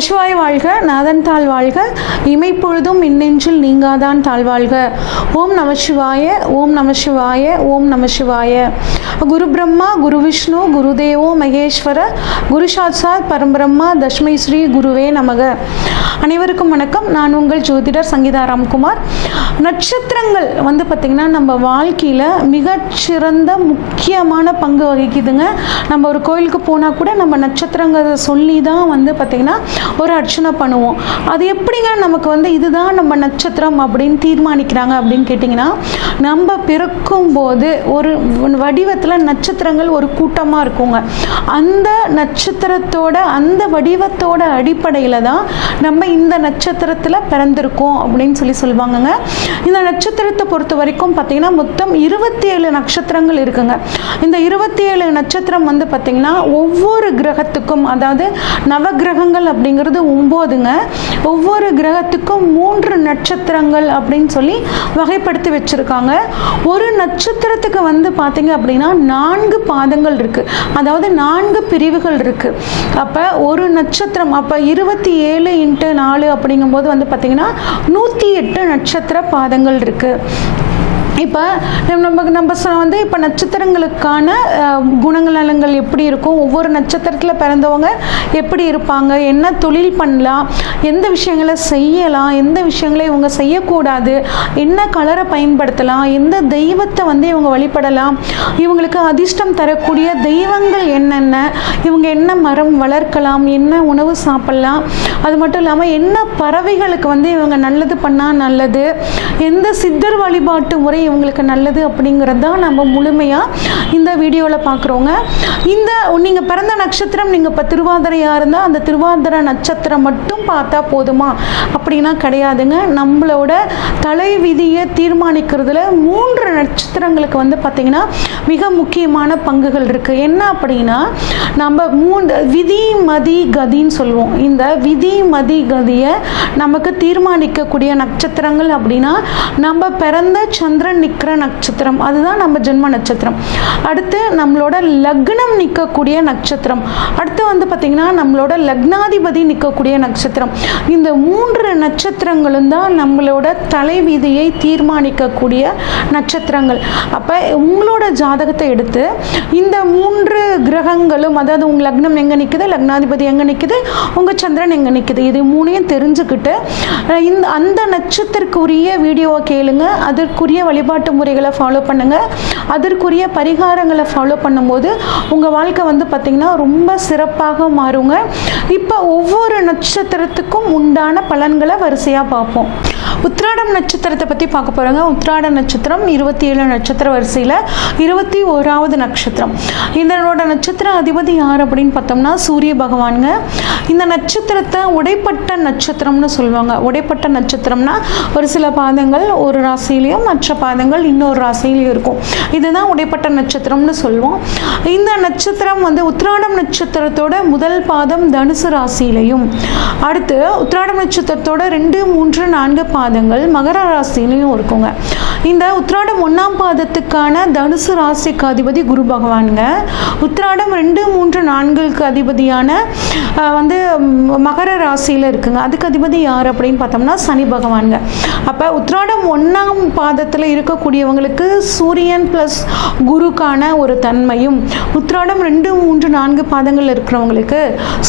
நமசிவாய வாழ்க, நாதன் தாழ் வாழ்க, இமைப்பொழுதும் இன்னெஞ்சில் நீங்காதான் தாழ்வாழ்க. ஓம் நமசிவாய, ஓம் நமசிவாய, ஓம் நமசிவாய. குரு பிரம்மா, குரு விஷ்ணு, குருதேவோ மகேஸ்வர, குரு சாட்சாத் பரம்பிரம்மா, தஸ்மை ஸ்ரீ குருவே நமக. அனைவருக்கும் வணக்கம். நான் உங்கள் ஜோதிடர் சங்கீதா ராம்குமார். நட்சத்திரங்கள் பார்த்திங்கன்னா நம்ம வாழ்க்கையில் மிகச்சிறந்த முக்கியமான பங்கு வகிக்குதுங்க. நம்ம ஒரு கோயிலுக்கு போனால் கூட நம்ம நட்சத்திரங்களை சொல்லி தான் பார்த்திங்கன்னா ஒரு அர்ச்சனை பண்ணுவோம். அது எப்படிங்க நமக்கு இதுதான் நம்ம நட்சத்திரம் அப்படின்னு தீர்மானிக்கிறாங்க அப்படின்னு கேட்டிங்கன்னா, நம்ம பிறக்கும் போது ஒரு வடிவத்தில் நட்சத்திரங்கள் ஒரு கூட்டமாக இருக்குங்க. அந்த நட்சத்திரத்தோட அந்த வடிவத்தோட அடிப்படையில் தான் நம்ம இந்த நட்சத்திரத்தில் பிறந்திருக்கோம் அப்படின்னு சொல்லுவாங்கங்க. இந்த நட்சத்திரத்தை பொறுத்த வரைக்கும் பார்த்திங்கன்னா மொத்தம் 27 நட்சத்திரங்கள் இருக்குங்க. இந்த 27 நட்சத்திரம் பார்த்திங்கன்னா ஒவ்வொரு கிரகத்துக்கும், அதாவது நவகிரகங்கள் அப்படிங்கிறது 9ங்க. ஒவ்வொரு கிரகத்துக்கும் 3 நட்சத்திரங்கள் அப்படின்னு சொல்லி வகைப்படுத்தி வச்சிருக்காங்க. ஒரு நட்சத்திரத்துக்கு பார்த்தீங்க அப்படின்னா 4 பாதங்கள் இருக்கு, அதாவது 4 பிரிவுகள் இருக்கு. அப்போ ஒரு நட்சத்திரம், அப்போ 27 × 4 அப்படிங்கும்போது பார்த்தீங்கன்னா 108 நட்சத்திர பாதங்கள் இருக்கு. இப்போ நம்ம இப்போ நட்சத்திரங்களுக்கான குணநலங்கள் எப்படி இருக்கும், ஒவ்வொரு நட்சத்திரத்தில் பிறந்தவங்க எப்படி இருப்பாங்க, என்ன தொழில் பண்ணலாம், எந்த விஷயங்களை செய்யலாம், எந்த விஷயங்களை இவங்க செய்யக்கூடாது, என்ன கலரை பயன்படுத்தலாம், எந்த தெய்வத்தை இவங்க வழிபடலாம், இவங்களுக்கு அதிர்ஷ்டம் தரக்கூடிய தெய்வங்கள் என்னென்ன, இவங்க என்ன மரம் வளர்க்கலாம், என்ன உணவு சாப்பிடலாம், அது மட்டும் இல்லாமல் என்ன பறவைகளுக்கு இவங்க நல்லது பண்ணால் நல்லது, எந்த சித்தர் வழிபாட்டு முறை இவங்களுக்கு நல்லது அப்படிங்கிறது தான் நம்ம முழுமையாக இந்த வீடியோவில் பார்க்குறோங்க. இந்த நீங்கள் பிறந்த நட்சத்திரம், நீங்கள் இப்போ திருவாதிரையாக இருந்தால் அந்த திருவாதிரை நட்சத்திரம் மட்டும் பார்த்தா போதுமா அப்படின்னா கிடையாதுங்க. நம்மளோட தலை விதியை தீர்மானிக்கிறதுல 3 நட்சத்திரங்களுக்கு பார்த்திங்கன்னா மிக முக்கியமான பங்குகள் இருக்குது. என்ன அப்படின்னா, நம்ம 3 விதி மதி கதின்னு சொல்லுவோம். இந்த விதி மதி கதியை நமக்கு தீர்மானிக்கக்கூடிய நட்சத்திரங்கள் அப்படின்னா, நம்ம பிறந்த சந்திரன் நிற்கிற நட்சத்திரம், அதுதான் நம்ம ஜென்ம நட்சத்திரம். அடுத்து நம்மளோட லக்னம் நிற்கக்கூடிய நட்சத்திரம், அடுத்து பார்த்திங்கன்னா நம்மளோட லக்னாதிபதி நிற்கக்கூடிய நட்சத்திரம். இந்த 3 நட்சத்திரங்களும் தான் நம்மளோட தலைவிதியை தீர்மானிக்கக்கூடிய நட்சத்திரங்கள். அப்போ உங்களோட ஜாதகத்தை எடுத்து இந்த 3 கிரகங்களும், அதாவது உங்கள் லக்னம் எங்கே நிற்குது, லக்னாதிபதி எங்கே நிற்குது, உங்கள் சந்திரன் எங்கே நிற்குது, இது 3ஐயும் தெரிஞ்சுக்கிட்டு அந்த நட்சத்திரக்குரிய வீடியோவை கேளுங்க, அதற்குரிய வழிபாட்டு முறைகளை ஃபாலோ பண்ணுங்க, அதற்குரிய பரிகாரங்களை ஃபாலோ பண்ணும்போது உங்கள் வாழ்க்கை பார்த்திங்கன்னா ரொம்ப சிறப்பாக மாறுங்க. இப்போ ஒவ்வொரு நட்சத்திரத்துக்கும் உண்டான பலன்களை வரிசையாக பார்ப்போம். உத்திராடம் நட்சத்திரத்தை பற்றி பார்க்க போகிறோங்க. உத்திராட நட்சத்திரம் 27 நட்சத்திர வரிசையில் 21வது நட்சத்திரம். இதனோட நட்சத்திர அதிபதி யார் அப்படின்னு பார்த்தோம்னா சூரிய பகவானுங்க. இந்த நட்சத்திரத்தை உடைப்பட்ட நட்சத்திரம்னு சொல்லுவாங்க. உடைப்பட்ட நட்சத்திரம்னா ஒரு சில பாதங்கள் ஒரு ராசியிலையும் மற்ற பாதங்கள் இன்னொரு ராசியிலையும் இருக்கும். இதுதான் உடைப்பட்ட நட்சத்திரம்னு சொல்லுவோம். இந்த நட்சத்திரம் உத்திராடம் நட்சத்திரத்தோட முதல் பாதம் தனுசு ராசியிலையும், அடுத்து உத்திராடம் நட்சத்திரத்தோட 2, 3, 4 பாதங்கள் மகர ராசியிலையும் இருக்குங்க. இந்த உத்திராடம் 1ஆம் பாதத்துக்கான தனுசு ராசிக்கு அதிபதி குரு பகவானுங்க. உத்திராடம் 2, 3, 4க்கு அதிபதியான மகர ராசியில் இருக்குங்க. அதுக்கு அதிபதி யார் அப்படின்னு பார்த்தோம்னா சனி பகவானுங்க. அப்போ உத்திராடம் 1ஆம் பாதத்தில் இருக்கக்கூடியவங்களுக்கு சூரியன் ப்ளஸ் குருக்கான ஒரு தன்மையும், உத்திராடம் 2, 3, 4 பாதங்கள் இருக்கிறவங்களுக்கு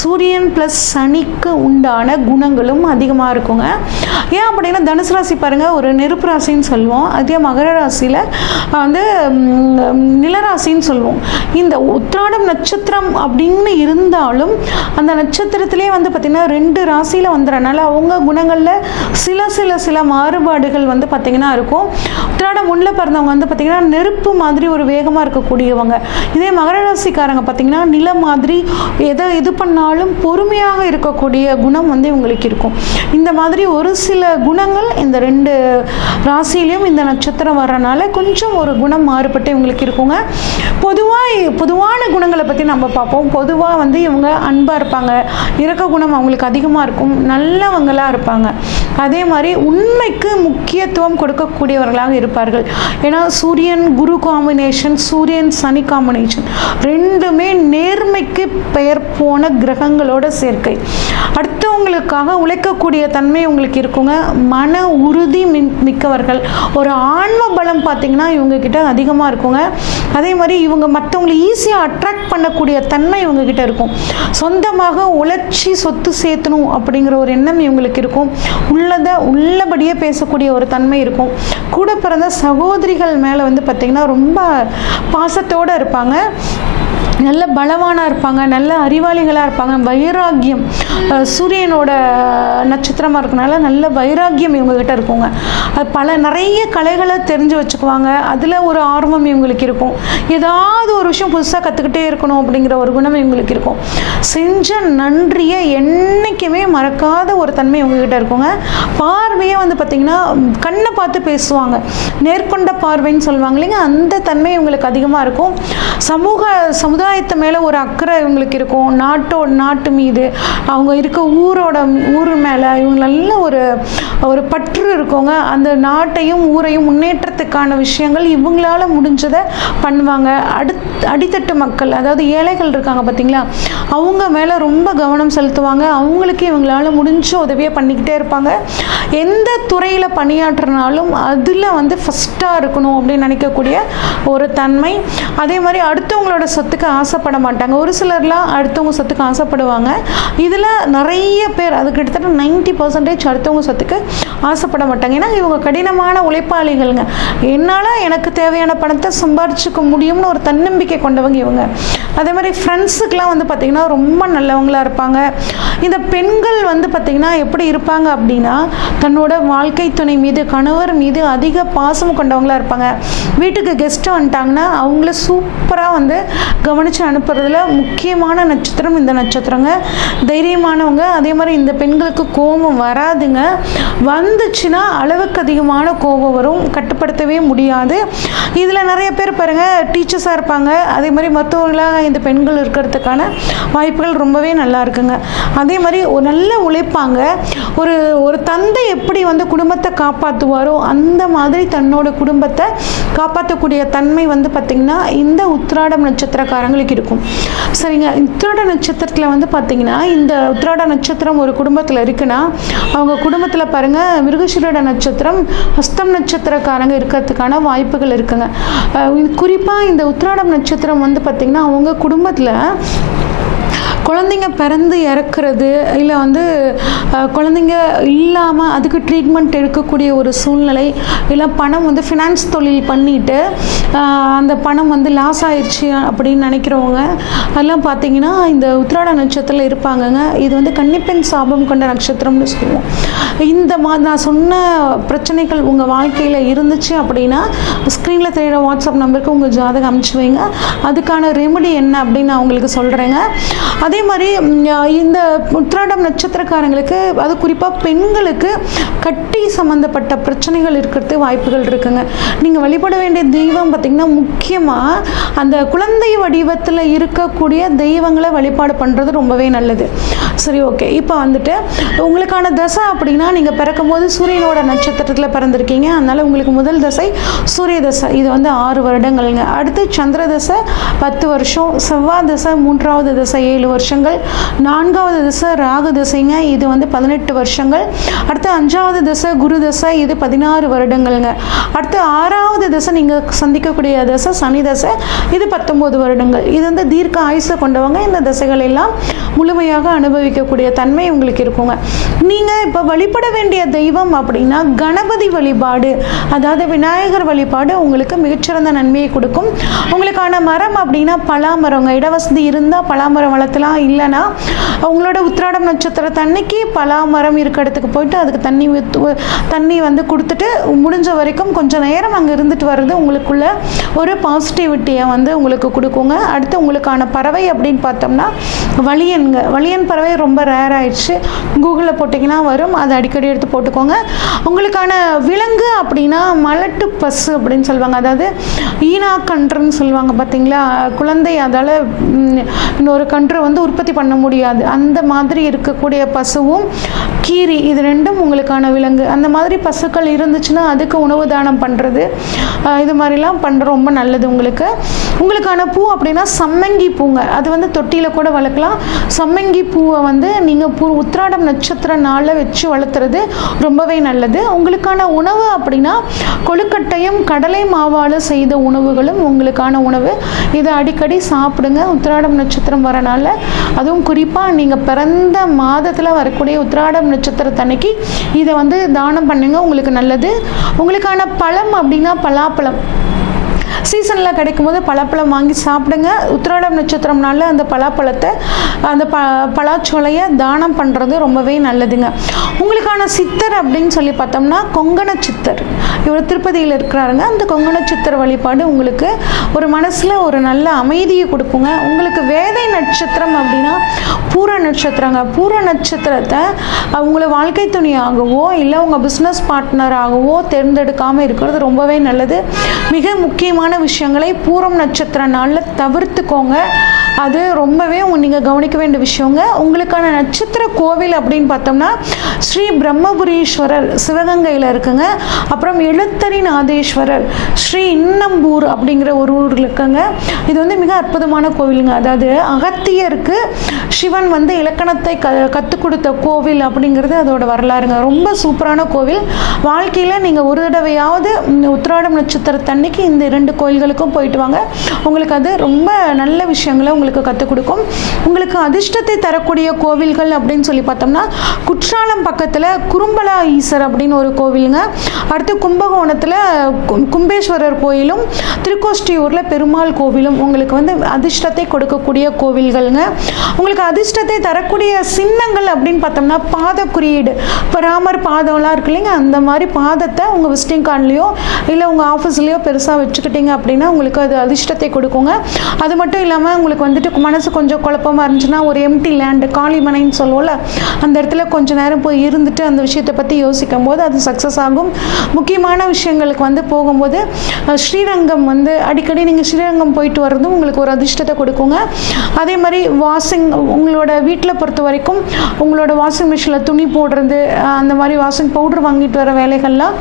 சூரியன் ப்ளஸ் சனிக்கு உண்டான குணங்களும் அதிகமாக இருக்குங்க. ஏன் அப்படின்னா தனுசு ராசி பாருங்கள், ஒரு நெருப்பு ராசின்னு சொல்லுவோம். அதே மகர ராசியில் நிலராசின்னு சொல்லுவோம். இந்த உத்திராடம் நட்சத்திரம் அப்படின்னு இருந்தாலும் அந்த நட்சத்திரத்திலே பார்த்திங்கன்னா 2 ராசியில் வந்துடுறனால அவங்க குணங்களில் சில மாறுபாடுகள் பார்த்திங்கன்னா இருக்கும். உத்திராடம் 1ல் பிறந்தவங்க பார்த்திங்கன்னா நெருப்பு மாதிரி ஒரு வேகமாக இருக்கக்கூடியவங்க. இதே மகர ராசிக்காரங்க பார்த்திங்கன்னா நில மாதிரி எது பண்ணாலும் பொறுமையாக இருக்கக்கூடிய குணம் இவங்களுக்கு இருக்கும். இந்த மாதிரி ஒரு சில குணங்கள் இந்த 2 ராசியிலையும் இந்த நட்சத்திரம் வர்றனால கொஞ்சம் ஒரு குணம் மாறுபட்டு இவங்களுக்கு இருக்குங்க. பொதுவான குணங்களை பற்றி நம்ம பார்ப்போம். பொதுவாக இவங்க அன்பாக இருப்பாங்க, இரக்க குணம் அவங்களுக்கு அதிகமாக இருக்கும், நல்லவங்களாக இருப்பாங்க. அதே மாதிரி உண்மைக்கு முக்கியத்துவம் கொடுக்கக்கூடியவர்களாக இருப்பார்கள். ஏன்னா சூரியன் குரு காம்பினேஷன், சூரியன் சனி காம்பினேஷன் ரெண்டுமே நேர்மை ஏழ்மைக்கு பெயர் போன கிரகங்களோட சேர்க்கை. அடுத்தவங்களுக்காக உழைக்கக்கூடிய தன்மை உங்களுக்கு இருக்குங்க. மன உறுதி மிக்கவர்கள், ஒரு ஆன்ம பலம் பார்த்திங்கன்னா இவங்கக்கிட்ட அதிகமாக இருக்குங்க. அதே மாதிரி இவங்க மற்றவங்களை ஈஸியாக அட்ராக்ட் பண்ணக்கூடிய தன்மை இவங்கக்கிட்ட இருக்கும். சொந்தமாக உழைச்சி சொத்து சேர்த்தணும் அப்படிங்கிற ஒரு எண்ணம் இவங்களுக்கு இருக்கும். உள்ளபடியே பேசக்கூடிய ஒரு தன்மை இருக்கும். கூட பிறந்த சகோதரிகள் மேலே வந்து பார்த்திங்கன்னா ரொம்ப பாசத்தோடு இருப்பாங்க. நல்ல பலவானாக இருப்பாங்க, நல்ல அறிவாளிகளாக இருப்பாங்க. வைராக்கியம், சூரியனோட நட்சத்திரமாக இருக்கனால நல்ல வைராக்கியம் இவங்ககிட்ட இருக்குங்க. நிறைய கலைகளை தெரிஞ்சு வச்சுக்குவாங்க. அதில் ஒரு ஆர்வம் இவங்களுக்கு இருக்கும். ஏதாவது ஒரு விஷயம் புதுசாக கற்றுக்கிட்டே இருக்கணும் அப்படிங்கிற ஒரு குணம் இவங்களுக்கு இருக்கும். செஞ்ச நன்றியை என்றைக்குமே மறக்காத ஒரு தன்மை இவங்ககிட்ட இருக்குங்க. பார்வையே வந்து பார்த்திங்கன்னா கண்ணை பார்த்து பேசுவாங்க. நேர்கொண்ட பார்வைன்னு சொல்லுவாங்க இல்லைங்க, அந்த தன்மை இவங்களுக்கு அதிகமாக இருக்கும். சமுதாயத்து மேலே ஒரு அக்கறை இவங்களுக்கு இருக்கும். நாட்டு மீது, அவங்க இருக்க ஊர் மேலே இவங்க நல்ல ஒரு பற்று இருக்குங்க. அந்த நாட்டையும் ஊரையும் முன்னேற்றத்துக்கான விஷயங்கள் இவங்களால முடிஞ்சதை பண்ணுவாங்க. அடித்தட்டு மக்கள், அதாவது ஏழைகள் இருக்காங்க பார்த்தீங்களா, அவங்க மேலே ரொம்ப கவனம் செலுத்துவாங்க. அவங்களுக்கு இவங்களால முடிஞ்ச உதவியை பண்ணிக்கிட்டே இருப்பாங்க. எந்த துறையில் பணியாற்றினாலும் அதில் வந்து ஃபஸ்ட்டாக இருக்கணும் அப்படின்னு நினைக்கக்கூடிய ஒரு தன்மை. அதே மாதிரி அடுத்தவங்களோட சொத்துக்கு ஆசைப்பட மாட்டாங்க. ஒரு சிலர்லாம் அடுத்தவங்க சொத்துக்கு ஆசைப்படுவாங்க. இதில் நிறைய பேர், அது கிட்டத்தட்ட 90% அடுத்தவங்க சொத்துக்கு ஆசைப்பட மாட்டாங்க. ஏன்னா இவங்க கடினமான உழைப்பாளிகள்ங்க. என்னால் எனக்கு தேவையான பணத்தை சம்பாரிச்சுக்க முடியும்னு ஒரு தன்னம்பிக்கை கொண்டவங்க இவங்க. அதே மாதிரி ஃப்ரெண்ட்ஸுக்கெலாம் வந்து பார்த்திங்கன்னா ரொம்ப நல்லவங்களாக இருப்பாங்க. இந்த பெண்கள் வந்து பார்த்திங்கன்னா எப்படி இருப்பாங்க அப்படின்னா, தன்னோட வாழ்க்கை துணை மீது, கணவர் மீது அதிக பாசம் கொண்டவங்களாக இருப்பாங்க. வீட்டுக்கு கெஸ்ட்டு வந்துட்டாங்கன்னா அவங்கள சூப்பராக வந்து கவனித்து அனுப்புறதுல முக்கியமான நட்சத்திரம் இந்த நட்சத்திரங்க. தைரியமானவங்க. அதே மாதிரி இந்த பெண்களுக்கு கோபம் வராதுங்க. வந்துச்சுன்னா அளவுக்கு அதிகமான கோபம் வரும், கட்டுப்படுத்தவே முடியாது. இதில் நிறைய பேர் பாருங்கள் டீச்சர்ஸாக இருப்பாங்க. அதே மாதிரி மருத்துவர்களாக இந்த பெண்கள் இருக்கிறதுக்கான வாய்ப்புகள் ரொம்பவே நல்லா இருக்குங்க. அதே மாதிரி ஒரு நல்ல உழைப்பாங்க. ஒரு தந்தை எப்படி வந்து குடும்பத்தை காப்பாற்றுவாரோ அந்த மாதிரி தன்னோட குடும்பத்தை காப்பாற்றக்கூடிய தன்மை வந்து பார்த்திங்கன்னா இந்த உத்திராடம் நட்சத்திரக்காரங்களுக்கு இருக்கும். சரிங்க, உத்திராட நட்சத்திரத்தில் வந்து பார்த்திங்கன்னா, இந்த உத்திராட நட்சத்திரம் ஒரு குடும்பத்தில் இருக்குன்னா அவங்க குடும்பத்தில் பாருங்கள் மிருகசீரிட நட்சத்திரம், ஹஸ்தம் நட்சத்திரக்காரங்க இருக்கிறதுக்கான வாய்ப்புகள் இருக்குங்க. குறிப்பாக இந்த உத்திராடம் நட்சத்திரம் வந்து பார்த்திங்கன்னா அவங்க குடும்பத்தில் குழந்தைங்க பிறந்து இறக்குறது, இல்லை வந்து குழந்தைங்க இல்லாமல் அதுக்கு ட்ரீட்மெண்ட் எடுக்கக்கூடிய ஒரு சூழ்நிலை, இல்லை பணம் வந்து ஃபினான்ஸ் தொழில் பண்ணிவிட்டு அந்த பணம் வந்து லாஸ் ஆயிடுச்சு அப்படின்னு நினைக்கிறவங்க அதெல்லாம் பார்த்திங்கன்னா இந்த உத்திராட நட்சத்திரத்தில் இருப்பாங்கங்க. இது வந்து கன்னிப்பெண் சாபம் கொண்ட நட்சத்திரம்னு சொல்லுவோம். இந்த மாதிரி நான் சொன்ன பிரச்சனைகள் உங்கள் வாழ்க்கையில் இருந்துச்சு அப்படின்னா ஸ்க்ரீனில் தெரிகிற வாட்ஸ்அப் நம்பருக்கு உங்கள் ஜாதகம் அனுப்பிச்சு வைங்க. அதுக்கான ரெமெடி என்ன அப்படின்னு நான் உங்களுக்கு சொல்கிறேங்க. அதே மாதிரி இந்த உத்திராடம் நட்சத்திரக்காரங்களுக்கு, அது குறிப்பாக பெண்களுக்கு கட்டி சம்மந்தப்பட்ட பிரச்சனைகள் இருக்கிறது வாய்ப்புகள் இருக்குங்க. நீங்கள் வழிபட வேண்டிய தெய்வம் பார்த்திங்கன்னா முக்கியமாக அந்த குழந்தை வடிவத்தில் இருக்கக்கூடிய தெய்வங்களை வழிபாடு பண்ணுறது ரொம்பவே நல்லது. சரி, ஓகே. இப்போ வந்துட்டு உங்களுக்கான தசை அப்படின்னா, நீங்கள் பிறக்கும் போது சூரியனோட நட்சத்திரத்தில் பிறந்திருக்கீங்க. அதனால் உங்களுக்கு முதல் தசை சூரிய தசை, இது வந்து 6 வருடங்கள்ங்க. அடுத்து சந்திர தசை 10 வருஷம், செவ்வாய் தசை 3வது தசை 7 வருஷங்கள், 4வது தசை ராகு தசைங்க, இது வந்து 18 வருஷங்கள். அடுத்து 5வது தசை குரு தசை, இது 16 வருடங்கள்ங்க. அடுத்து 6வது தசை நீங்கள் சந்திக்கக்கூடிய தசை சனி தசை, இது 19 வருடங்கள். இது வந்து தீர்க்க ஆயுசை கொண்டவங்க இந்த தசைகள் எல்லாம் முழுமையாக அனுபவிக்கக்கூடிய தன்மை உங்களுக்கு இருக்குங்க. நீங்கள் இப்போ வழிபட வேண்டிய தெய்வம் அப்படின்னா கணபதி வழிபாடு, அதாவது விநாயகர் வழிபாடு உங்களுக்கு மிகச்சிறந்த நன்மையை கொடுக்கும். உங்களுக்கான மரம் அப்படின்னா பலாமரங்க. இடவசதி இருந்தால் பலாமரம் வளர்த்தலாம். இல்லைன்னா உங்களோட உத்திராடம் நட்சத்திரத்தன்னைக்கு பலாமரம் இருக்க இடத்துக்கு போயிட்டு அதுக்கு தண்ணி வந்து கொடுத்துட்டு முடிஞ்ச வரைக்கும் கொஞ்சம் நேரம் அங்கே இருந்துட்டு வர்றது உங்களுக்குள்ள ஒரு பாசிட்டிவிட்டியை வந்து உங்களுக்கு கொடுக்குங்க. அடுத்து உங்களுக்கான பறவை அப்படின்னு பார்த்தோம்னா வலியன்ங்க. வலியன் பறவை ரொம்ப ரேர் ஆயிடுச்சு. கூகுளில் போட்டிங்கன்னா வரும், அதை அடிக்கடி எடுத்து போட்டுக்கோங்க. உங்களுக்கான விலங்கு அப்படின்னா மலட்டு பசு அப்படின்னு சொல்லுவாங்க. அதாவது ஈனா கன்றுன்னு சொல்லுவாங்க பார்த்தீங்களா, குழந்தை அதால் இன்னொரு கன்று வந்து உற்பத்தி பண்ண முடியாது, அந்த மாதிரி இருக்கக்கூடிய பசுவும் கீரி, இது ரெண்டும் உங்களுக்கான விலங்கு. அந்த மாதிரி பசுக்கள் இருந்துச்சுன்னா அதுக்கு உணவு தானம் பண்ணுறது, இது மாதிரிலாம் பண்ணுற ரொம்ப நல்லது. உங்களுக்கான பூ அப்படின்னா சம்மங்கி பூங்க. அது வந்து தொட்டியில் கூட வளர்க்கலாம். சம்மங்கி பூவை நீங்கள் உத்திராடம் நட்சத்திர நாளில் வச்சு வளர்த்துறது ரொம்பவே நல்லது. உங்களுக்கான உணவு அப்படின்னா கொழுக்கட்டையும் கடலை மாவால் செய்த உணவுகளும் உங்களுக்கான உணவு. இதை அடிக்கடி சாப்பிடுங்க உத்திராடம் நட்சத்திரம் வரனால. அதுவும் குறிப்பாக நீங்கள் பிறந்த மாதத்தில் வரக்கூடிய உத்திராடம் நட்சத்திரத்தன்னைக்கு இதை தானம் பண்ணுங்க, உங்களுக்கு நல்லது. உங்களுக்கான பழம் அப்படின்னா பலாப்பழம். சீசனில் கிடைக்கும் போது பலாப்பழம் வாங்கி சாப்பிடுங்க. உத்திராடம் நட்சத்திரம்னால அந்த பலாப்பழத்தை, அந்த பலாச்சோலையை தானம் பண்ணுறது ரொம்பவே நல்லதுங்க. உங்களுக்கான சித்தர் அப்படின்னு சொல்லி பார்த்தோம்னா கொங்கண சித்தர். இவர் திருப்பதியில் இருக்கிறாருங்க. அந்த கொங்கண சித்தர் வழிபாடு உங்களுக்கு ஒரு மனசில் ஒரு நல்ல அமைதியை கொடுக்குங்க. உங்களுக்கு வேதை நட்சத்திரம் அப்படின்னா பூர நட்சத்திரங்க. பூர நட்சத்திரத்தை உங்களை வாழ்க்கை துணையாகவோ இல்லை உங்கள் பிஸ்னஸ் பார்ட்னராகவோ தேர்ந்தெடுக்காமல் இருக்கிறது ரொம்பவே நல்லது. மிக முக்கியமான விஷயங்களை பூரம் நட்சத்திர நாளில் தவிர்த்துக்கோங்க. அது ரொம்பவே நீங்கள் கவனிக்க வேண்டிய விஷயங்க. உங்களுக்கான நட்சத்திர கோவில் அப்படின்னு பார்த்தோம்னா ஸ்ரீ பிரம்மபுரீஸ்வரர் சிவகங்கையில் இருக்குங்க. அப்புறம் எழுத்தரிநாதேஸ்வரர் ஸ்ரீ இன்னம்பூர் அப்படிங்கிற ஒரு ஊரில் இருக்குங்க. இது மிக அற்புதமான கோவிலுங்க. அதாவது அகத்தியருக்கு சிவன் இலக்கணத்தை கற்றுக் கொடுத்த கோவில் அப்படிங்கிறது அதோட வரலாறுங்க. ரொம்ப சூப்பரான கோவில். வாழ்க்கையில் நீங்கள் ஒரு தடவையாவது உத்திராடம் நட்சத்திரத்தன்னைக்கு இந்த 2 கோயில்களுக்கும் போயிட்டு வாங்க. உங்களுக்கு அது ரொம்ப நல்ல விஷயங்களை உங்களுக்கு கற்றுக் கொடுக்கும். உங்களுக்கு அதிர்ஷ்டத்தை தரக்கூடிய கோவில்கள் அப்படின்னு சொல்லி பார்த்தோம்னா குற்றாலம் பக்கத்தில் குறும்பலா ஈசர் அப்படின்னு ஒரு கோவிலுங்க. அடுத்து கும்பகோணத்தில் கும்பேஸ்வரர் கோயிலும் திருக்கோஷ்டியூரில் பெருமாள் கோவிலும் உங்களுக்கு அதிர்ஷ்டத்தை கொடுக்கக்கூடிய கோவில்கள்ங்க. உங்களுக்கு அதிர்ஷ்டத்தை தரக்கூடிய சின்னங்கள் அப்படின்னு பார்த்தோம்னா பாத குறியீடு. இப்போ ராமர் பாதம்லாம் இருக்கு இல்லைங்க, அந்த மாதிரி பாதத்தை உங்கள் விசிட்டிங் கார்ட்லேயோ இல்லை உங்கள் ஆஃபீஸ்லேயோ பெருசாக வச்சுக்கிட்டீங்க அப்படின்னா உங்களுக்கு அது அதிர்ஷ்டத்தை கொடுக்குங்க. அது மட்டும் இல்லாமல் உங்களுக்கு மனசு கொஞ்சம் குழப்பமாக இருந்துச்சுன்னா ஒரு எம்டி லேண்டு, காளிமனைன்னு சொல்லுவோம்ல, அந்த இடத்துல கொஞ்ச நேரம் போய் இருந்துட்டு அந்த விஷயத்தை பற்றி யோசிக்கும் போது அது சக்ஸஸ் ஆகும். முக்கியமான விஷயங்களுக்கு போகும்போது ஸ்ரீரங்கம் அடிக்கடி நீங்கள் ஸ்ரீரங்கம் போயிட்டு வர்றதும் உங்களுக்கு ஒரு அதிர்ஷ்டத்தை கொடுக்குங்க. அதே மாதிரி உங்களோட வீட்டில் பொறுத்த வரைக்கும் உங்களோட வாஷிங் மிஷினில் துணி போடுறது, அந்த மாதிரி வாஷிங் பவுடர் வாங்கிட்டு வர வேலைகள்லாம்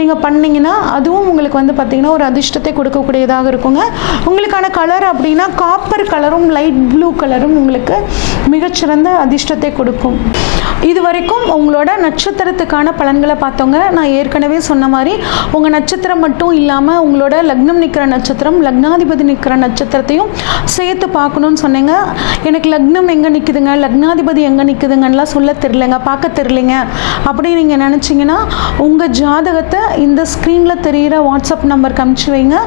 நீங்கள் பண்ணிங்கன்னா அதுவும் உங்களுக்கு பார்த்தீங்கன்னா ஒரு அதிர்ஷ்டத்தை கொடுக்கக்கூடியதாக இருக்குங்க. உங்களுக்கான கலர் அப்படின்னா காப்பர் கலரும் லைட் ப்ளூ கலரும் உங்களுக்கு மிகச்சிறந்த அதிர்ஷ்டத்தை கொடுக்கும். இது வரைக்கும் உங்களோட நட்சத்திரத்துக்கான பலன்களை பார்த்தோங்க. நான் ஏற்கனவே சொன்ன மாதிரி உங்கள் நட்சத்திரம் மட்டும் இல்லாமல் உங்களோட லக்னம் நிற்கிற நட்சத்திரம், லக்னாதிபதி நிற்கிற நட்சத்திரத்தையும் சேர்த்து பார்க்கணும்னு சொன்னீங்க. எனக்கு லக்னம் எங்கே நிற்குதுங்க, லக்னாதிபதி எங்கே நிற்குதுங்கலாம் சொல்ல தெரியலைங்க, பார்க்க தெரியலைங்க அப்படின்னு நீங்கள் நினச்சிங்கன்னா உங்கள் ஜாதகத்தை இந்த ஸ்க்ரீனில் தெரிகிற வாட்ஸ்அப் நம்பருக்கு அனுப்பிச்சி வைங்க.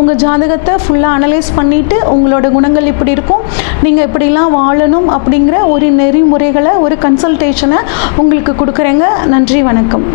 உங்கள் ஜாதகத்தை ஃபுல்லாக அனலைஸ் பண்ணிவிட்டு உங்களோட குணங்கள் இப்படி இருக்கும், நீங்கள் இப்படிலாம் வாழணும் அப்படிங்கிற ஒரு நெறிமுறைகளை, ஒரு கன்சல்டேஷனை உங்களுக்கு கொடுக்குறேங்க. நன்றி, வணக்கம்.